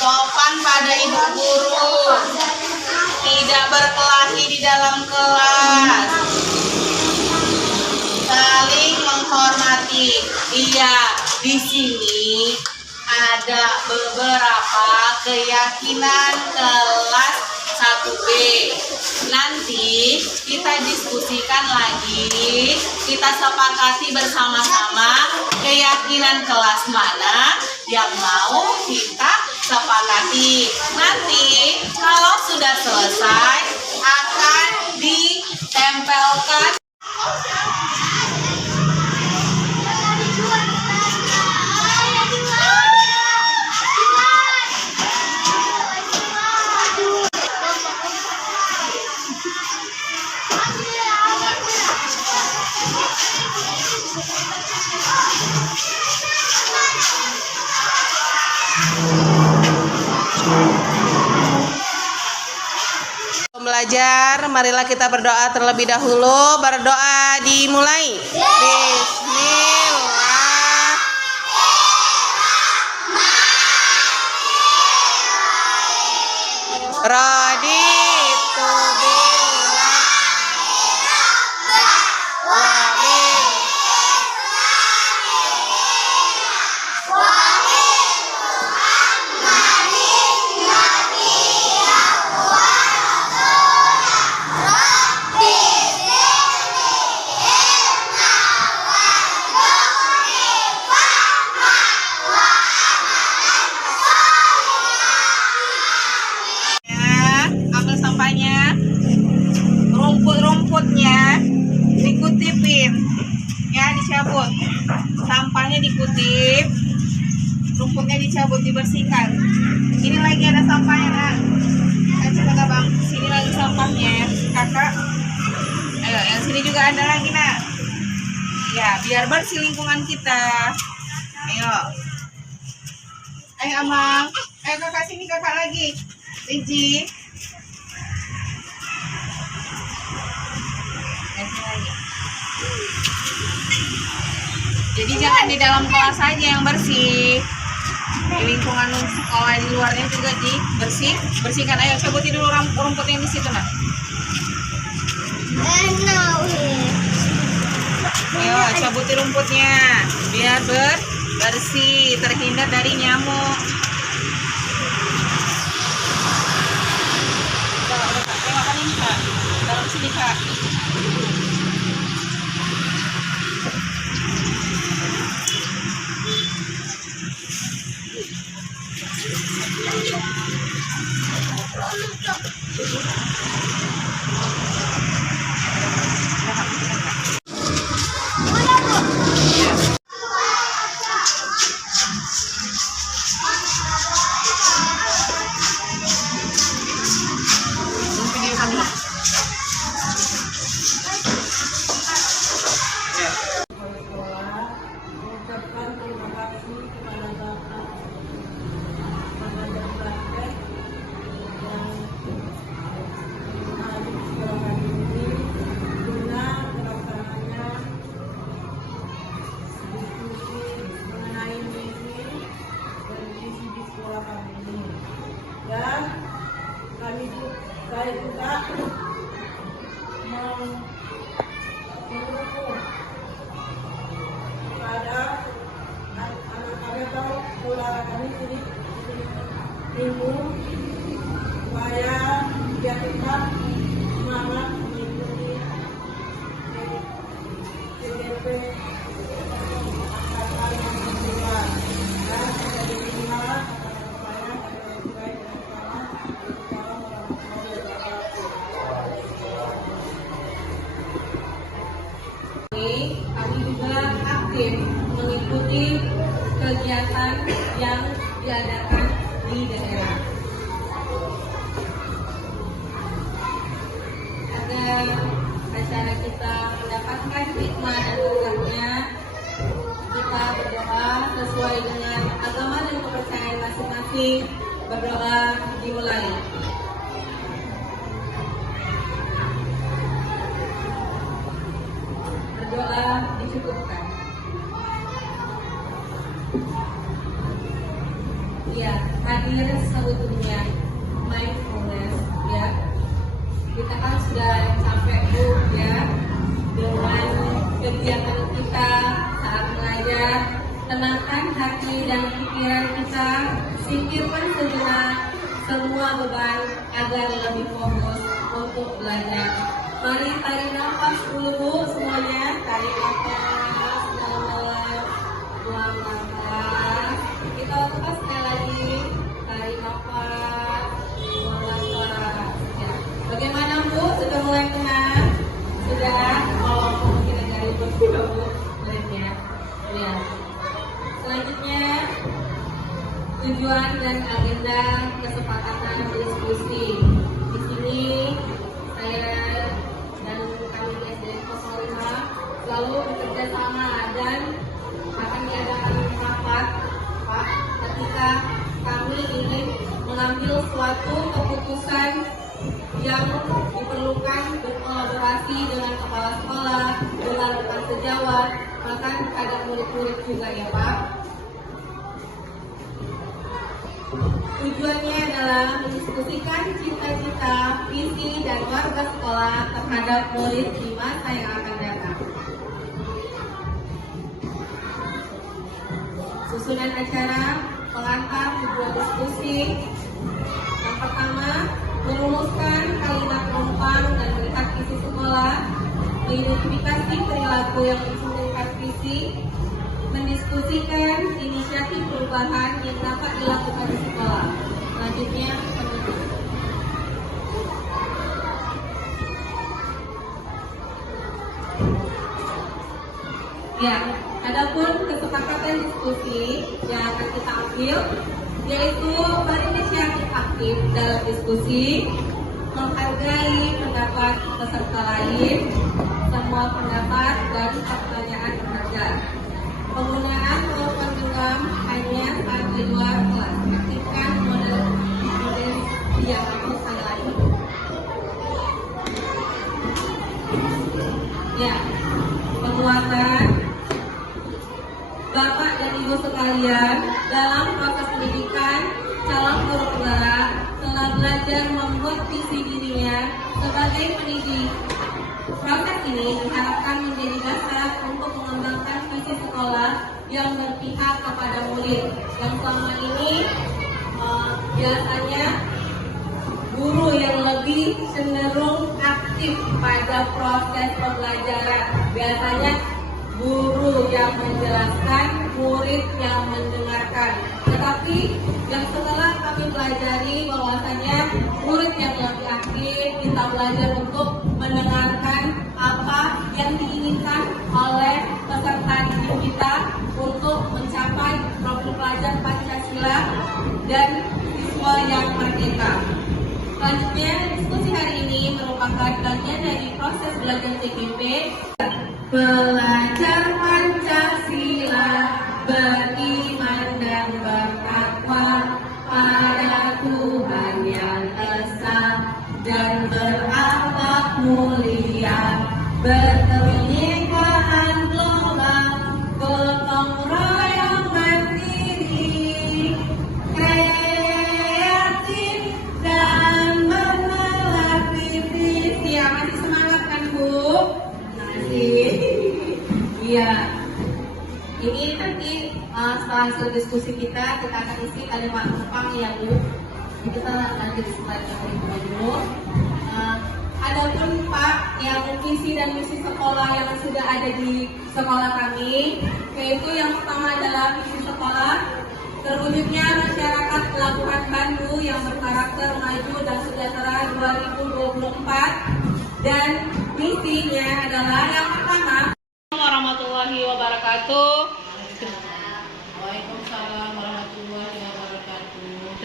Sopan pada ibu guru. Tidak berkelahi di dalam kelas. Saling menghormati. Iya, di sini ada beberapa keyakinan kelas 1B. Nanti kita diskusikan lagi, kita sepakati bersama-sama keyakinan kelas mana yang mau kita sepakati. Nanti kalau sudah selesai akan ditempelkan. Belajar, marilah kita berdoa terlebih dahulu. Berdoa dimulai. Bismillah. Raditu billah wa bil ambil sampahnya, rumput-rumputnya dikutipin, ya dicabut, sampahnya dikutip, rumputnya dicabut, dibersihkan. Ini lagi ada sampahnya nak, kata bang, sini lagi sampahnya, kakak. Ayo, yang sini juga ada lagi nak. Ya, biar bersih lingkungan kita. Ayo, ayo amang, ayo kakak sini kakak lagi. Riji. Jadi jangan di dalam kelas saja yang bersih, di lingkungan sekolah di luarnya juga bersihkan. Ayo cabutin dulu rumput yang di situ nak. Ayo cabutin rumputnya biar bersih, terhindar dari nyamuk. Makan ini kak, dalam sini kak. Saya juga mendukung pada anak-anak atau saudara kami sini minggu supaya dia tetap semangat mengikuti CDP angkatan yang kedua dan menjadi minimal saya baik kami juga aktif mengikuti kegiatan yang diadakan di daerah. Agar acara kita mendapatkan hikmah dan berkahnya, kita berdoa sesuai dengan agama dan kepercayaan masing-masing. Berdoa dimulai. Berdoa dicukupkan. Ya, hadir seutuhnya mindfulness, ya. Kita kan sudah capek Bu, ya, dengan kegiatan kita saat belajar. Tenangkan hati dan pikiran kita, singkirkan sejenak semua beban agar lebih fokus untuk belajar. Mari tarik nafas dulu Bu semuanya, tarik nafas dalam, buang nafas. Kita lepas sekali lagi, tarik nafas, buang nafas. Ya. Bagaimana Bu? Sudah mulai tenang? Sudah? Oh, kita cari berdua Bu, ya. Ya. Selanjutnya, tujuan dan agenda kesepakatan diskusi. Di sini saya dan kami di SDN 05 selalu bekerja sama dan akan diadakan rapat Pak ketika kami ingin mengambil suatu keputusan yang diperlukan berkolaborasi dengan kepala sekolah, dengan rekan sejawat, bahkan ada murid-murid juga ya Pak. Tujuannya adalah mendiskusikan cita-cita, visi, dan warga sekolah terhadap murid di masa yang akan datang. Susunan acara pengantar tujuan diskusi. Yang pertama, merumuskan kalimat penumpang dan melihat visi sekolah, mengidentifikasi perilaku yang mencerminkan visi, mendiskusikan inisiatif perubahan yang dapat dilakukan di sekolah. Selanjutnya, penutup. Ya, adapun kesepakatan diskusi yang akan kita ambil yaitu berinisiatif aktif dalam diskusi, menghargai pendapat peserta lain, semua pendapat dan pertanyaan berharga. Penggunaan telepon genggam hanya saat di luar kelas. Aktifkan model yang aku sekali lagi. Ya, penguatan Bapak dan Ibu sekalian, dalam proses pendidikan, calon guru penggerak telah belajar membuat visi dirinya sebagai pendidik. Proses ini diharapkan menjadi dasar untuk mengembangkan visi sekolah yang berpihak kepada murid. Yang selama ini biasanya guru yang lebih cenderung aktif pada proses pembelajaran. Biasanya guru yang menjelaskan, murid yang mendengarkan. Tetapi yang setelah kami pelajari bahwasanya murid yang lebih aktif, kita belajar untuk mendengarkan apa yang diinginkan oleh peserta didik kita untuk mencapai profil pelajar Pancasila dan siswa yang merdeka. Selanjutnya, diskusi hari ini merupakan bagian dari proses belajar TGP. Belajar Pancasila, beriman dan bertakwa pada Tuhan yang esa dan berakhlak mulia, berkebinekaan global, gotong royong berdiri, kreatif dan berlatih visi. Ya, masih semangat kan Bu? Iya, ini nanti setelah hasil diskusi kita akan isi kalimat penumpang ya Bu. Kita nanti disempatkan dulu. Adapun Pak, yang visi dan misi sekolah yang sudah ada di sekolah kami, yaitu yang pertama adalah visi sekolah, terwujudnya masyarakat Pelabuhan Bandu yang berkarakter maju dan sejahtera 2024, dan misinya adalah yang pertama. Warahmatullahi wabarakatuh. Waalaikumsalam.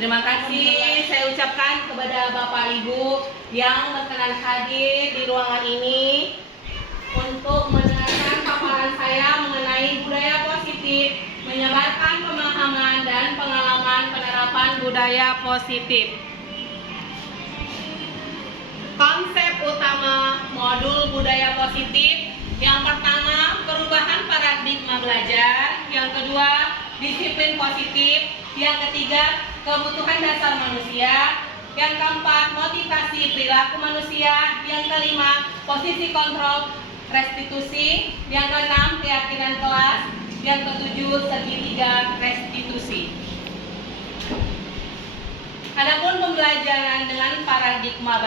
Terima kasih saya ucapkan kepada Bapak Ibu yang berkenan hadir di ruangan ini untuk mendengarkan paparan saya mengenai budaya positif, menyebarkan pemahaman dan pengalaman penerapan budaya positif. Konsep utama modul budaya positif: yang pertama, perubahan paradigma belajar; yang kedua, disiplin positif; yang ketiga, kebutuhan dasar manusia; yang keempat, motivasi perilaku manusia; yang kelima, posisi kontrol restitusi; yang keenam, keyakinan kelas; yang ketujuh, segitiga restitusi. Adapun pembelajaran dengan paradigma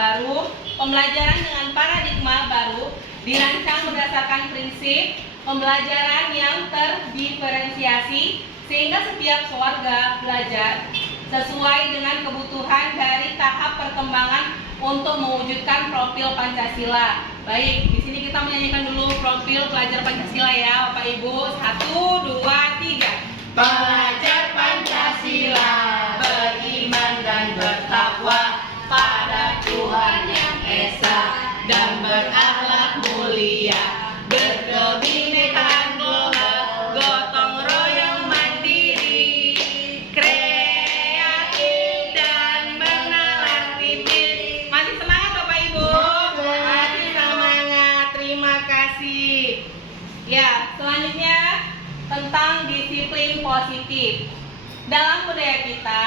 baru dirancang berdasarkan prinsip pembelajaran yang terdiferensiasi, sehingga setiap keluarga belajar sesuai dengan kebutuhan dari tahap perkembangan untuk mewujudkan profil Pancasila. Baik, di sini kita menyanyikan dulu profil pelajar Pancasila ya, Bapak Ibu. 1, 2, 3. Pelajar Pancasila beriman dan bertakwa pada Tuhan Yang Esa dan berakhlak mulia, berkebinekaan global, gotong royong mandiri, kreatif dan bernalar titik. Masih semangat Bapak Ibu? Masih semangat. Terima kasih. Ya, selanjutnya tentang disiplin positif. Dalam budaya kita,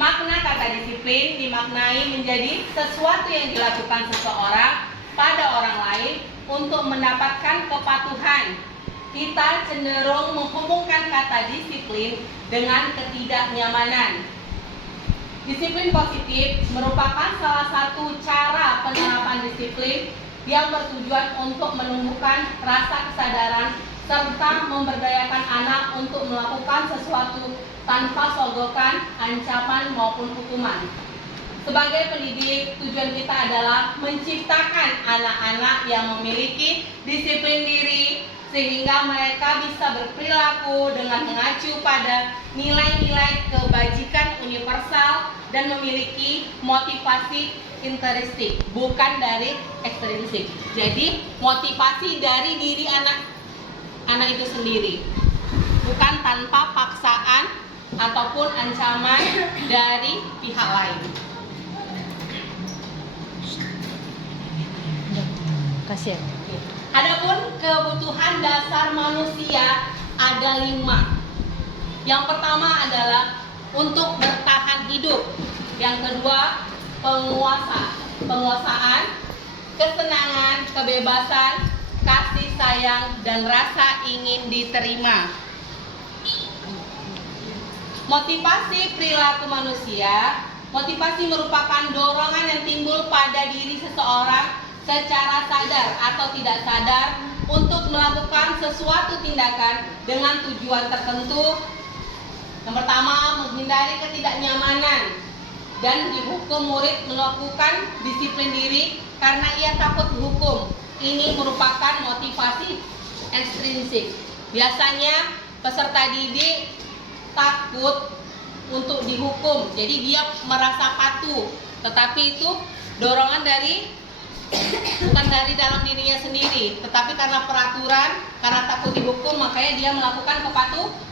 makna kata disiplin dimaknai menjadi sesuatu yang dilakukan seseorang pada orang lain untuk mendapatkan kepatuhan. Kita cenderung menghubungkan kata disiplin dengan ketidaknyamanan. Disiplin positif merupakan salah satu cara penerapan disiplin yang bertujuan untuk menumbuhkan rasa kesadaran serta memberdayakan anak untuk melakukan sesuatu tanpa sogokan, ancaman maupun hukuman. Sebagai pendidik, tujuan kita adalah menciptakan anak-anak yang memiliki disiplin diri sehingga mereka bisa berperilaku dengan mengacu pada nilai-nilai kebajikan universal dan memiliki motivasi intrinsik, bukan dari ekstrinsik. Jadi motivasi dari diri anak itu sendiri, bukan tanpa paksaan ataupun ancaman dari pihak lain. Adapun kebutuhan dasar manusia ada 5. Yang pertama adalah untuk bertahan hidup. Yang kedua, penguasaan, kesenangan, kebebasan, kasih sayang, dan rasa ingin diterima. Motivasi perilaku manusia. Motivasi merupakan dorongan yang timbul pada diri seseorang secara sadar atau tidak sadar untuk melakukan sesuatu tindakan dengan tujuan tertentu. Yang pertama, menghindari ketidaknyamanan dan dihukum murid melakukan disiplin diri karena ia takut dihukum. Ini merupakan motivasi ekstrinsik. Biasanya peserta didik takut untuk dihukum, jadi dia merasa patuh. Tetapi itu dorongan bukan dari dalam dirinya sendiri, tetapi karena peraturan, karena takut dihukum, makanya dia melakukan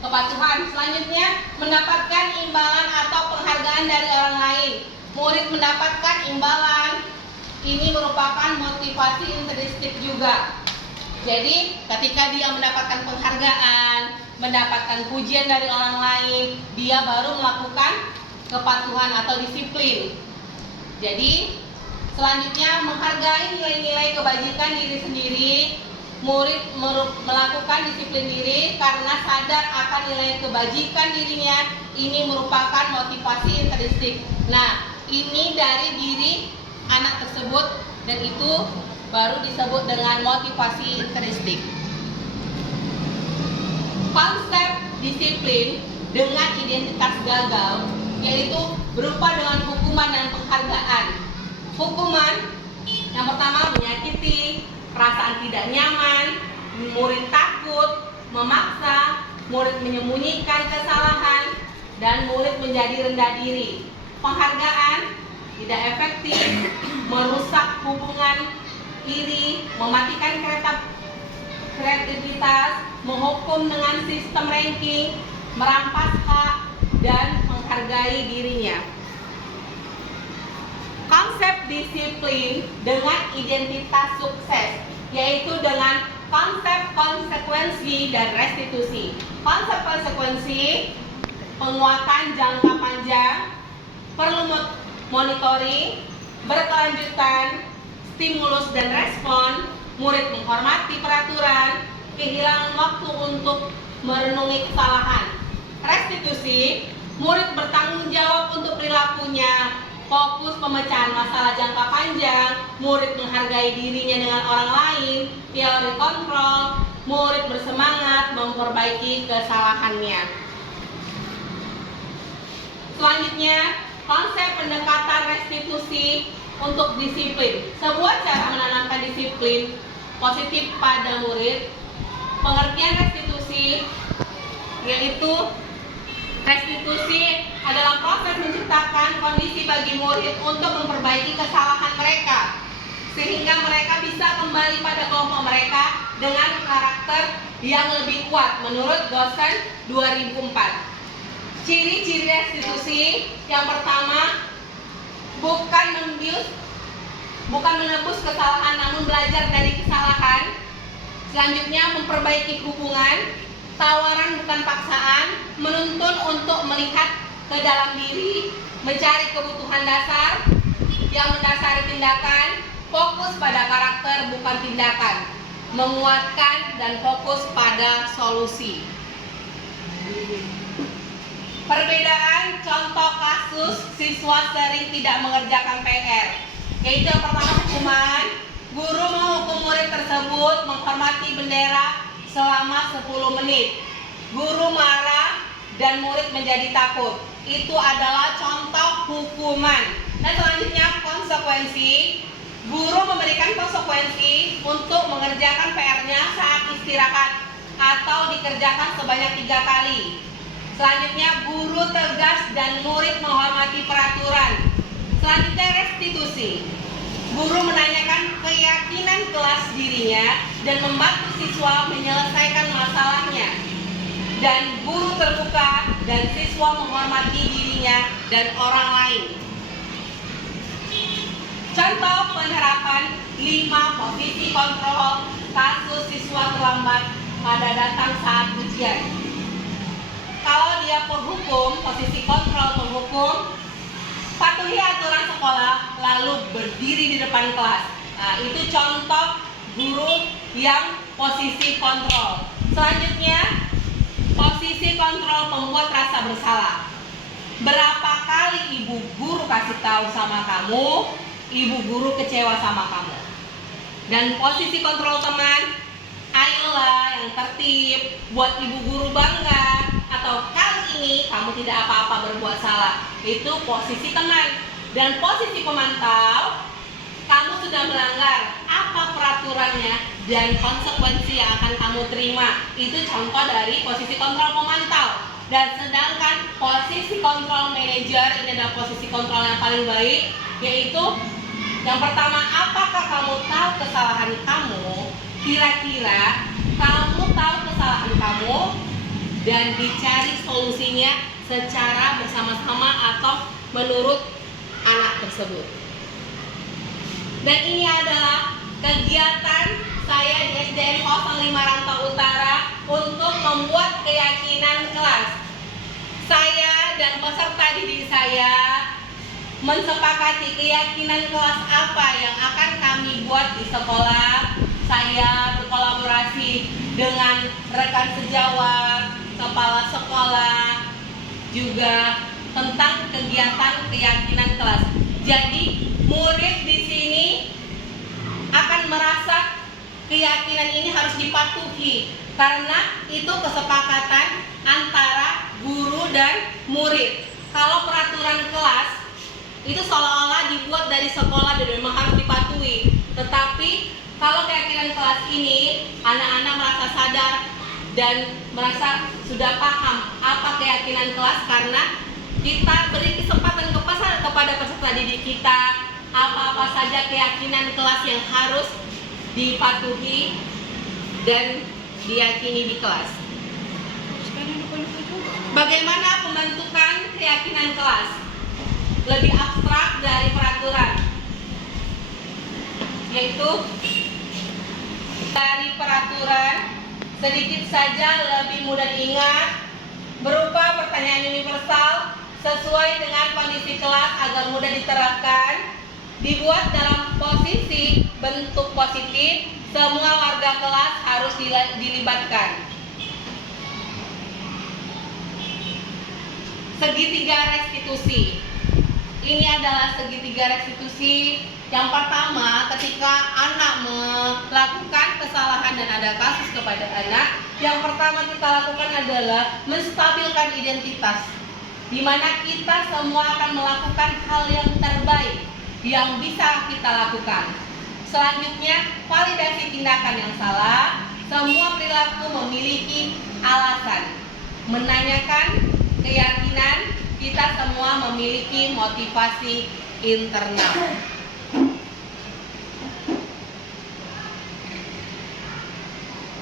kepatuhan. Selanjutnya, mendapatkan imbalan atau penghargaan dari orang lain. Murid mendapatkan imbalan. Ini merupakan motivasi intrinsik juga. Jadi ketika dia mendapatkan penghargaan, mendapatkan pujian dari orang lain, dia baru melakukan kepatuhan atau disiplin. Jadi selanjutnya, menghargai nilai-nilai kebajikan diri sendiri. Murid melakukan disiplin diri karena sadar akan nilai kebajikan dirinya. Ini merupakan motivasi intrinsik. Nah, ini dari diri anak tersebut, dan itu baru disebut dengan motivasi intrinsik. Konsep disiplin dengan identitas gagal, yaitu berupa dengan hukuman dan penghargaan. Hukuman yang pertama menyakiti, perasaan tidak nyaman, murid takut, memaksa, murid menyembunyikan kesalahan, dan murid menjadi rendah diri. penghargaan, tidak efektif, merusak hubungan iri, mematikan kreativitas, menghukum dengan sistem ranking, merampas hak, dan menghargai dirinya. Konsep disiplin dengan identitas sukses, yaitu dengan konsep konsekuensi dan restitusi. Konsep konsekuensi, penguatan jangka panjang, perlu monitoring, berkelanjutan, stimulus dan respon, murid menghormati peraturan, kehilangan waktu untuk merenungi kesalahan. Restitusi, murid bertanggung jawab untuk perilakunya, fokus pemecahan masalah jangka panjang, murid menghargai dirinya dengan orang lain, teori kontrol, murid bersemangat memperbaiki kesalahannya. Selanjutnya, konsep pendekatan restitusi untuk disiplin. Sebuah cara menanamkan disiplin positif pada murid. Pengertian restitusi yaitu restitusi adalah proses menciptakan kondisi bagi murid untuk memperbaiki kesalahan mereka sehingga mereka bisa kembali pada kelompok mereka dengan karakter yang lebih kuat menurut dosen 2004. Ciri-ciri restitusi yang pertama, bukan menebus kesalahan namun belajar dari kesalahan. Selanjutnya, memperbaiki hubungan, tawaran bukan paksaan, menuntun untuk melihat ke dalam diri, mencari kebutuhan dasar yang mendasari tindakan, fokus pada karakter bukan tindakan, menguatkan dan fokus pada solusi. Perbedaan contoh kasus siswa sering tidak mengerjakan PR, yaitu yang pertama hukuman, guru menghukum murid tersebut menghormati bendera selama 10 menit. Guru marah dan murid menjadi takut. Itu adalah contoh hukuman. Dan selanjutnya konsekuensi. Guru memberikan konsekuensi untuk mengerjakan PR-nya saat istirahat atau dikerjakan sebanyak 3 kali. Selanjutnya guru tegas dan murid menghormati peraturan. Selanjutnya restitusi. Guru menanyakan keyakinan kelas dirinya dan membantu siswa menyelesaikan masalahnya. Dan guru terbuka dan siswa menghormati dirinya dan orang lain. Contoh penerapan 5 posisi kontrol kasus siswa terlambat pada datang saat ujian. Kalau dia penghukum, posisi kontrol penghukum, patuhi aturan sekolah lalu berdiri di depan kelas. Nah, itu contoh guru yang posisi kontrol. Selanjutnya, posisi kontrol pembuat rasa bersalah. Berapa kali ibu guru kasih tahu sama kamu, ibu guru kecewa sama kamu. Dan posisi kontrol teman, ayolah yang tertib, buat ibu guru bangga, atau kali ini kamu tidak apa-apa berbuat salah. Itu posisi teman. Dan posisi pemantau, kamu sudah melanggar, apa peraturannya dan konsekuensi yang akan kamu terima. Itu contoh dari posisi kontrol pemantau. Dan sedangkan posisi kontrol manajer, ini adalah posisi kontrol yang paling baik, yaitu yang pertama, apakah kamu tahu kesalahan kamu? Kira-kira kamu tahu kesalahan kamu dan dicari solusinya secara bersama-sama atau menurut anak tersebut. Dan ini adalah kegiatan saya di SDN 05 Rantau Utara untuk membuat keyakinan kelas. Saya dan peserta didik saya mensepakati keyakinan kelas apa yang akan kami buat di sekolah. Saya berkolaborasi dengan rekan sejawat, kepala sekolah, juga tentang kegiatan keyakinan kelas. Jadi murid di sini akan merasa keyakinan ini harus dipatuhi karena itu kesepakatan antara guru dan murid. Kalau peraturan kelas itu seolah-olah dibuat dari sekolah dan memang harus dipatuhi. Tetapi kalau keyakinan kelas ini anak-anak merasa sadar dan merasa sudah paham apa keyakinan kelas karena kita beri kesempatan kepada peserta didik kita apa-apa saja keyakinan kelas yang harus dipatuhi dan diyakini di kelas. Bagaimana pembentukan keyakinan kelas? Lebih abstrak dari peraturan, yaitu dari peraturan sedikit saja lebih mudah diingat, berupa pertanyaan universal sesuai dengan kondisi kelas agar mudah diterapkan, dibuat dalam posisi bentuk positif, semua warga kelas harus dilibatkan. Segitiga restitusi. Ini adalah segitiga restitusi. Yang pertama, ketika anak melakukan kesalahan dan ada kasus kepada anak, yang pertama kita lakukan adalah menstabilkan identitas, di mana kita semua akan melakukan hal yang terbaik yang bisa kita lakukan. Selanjutnya, validasi tindakan yang salah. Semua perilaku memiliki alasan. Menanyakan keyakinan, kita semua memiliki motivasi internal.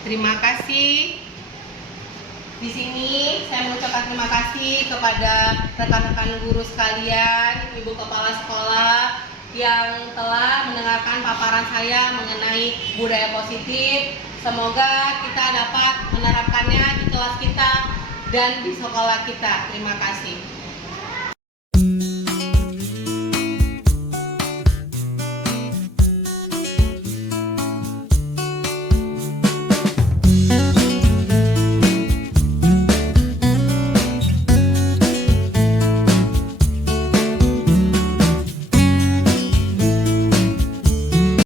Terima kasih. Di sini saya mengucapkan terima kasih kepada rekan-rekan guru sekalian, ibu kepala sekolah yang telah mendengarkan paparan saya mengenai budaya positif. Semoga kita dapat menerapkannya di kelas kita dan di sekolah kita. Terima kasih.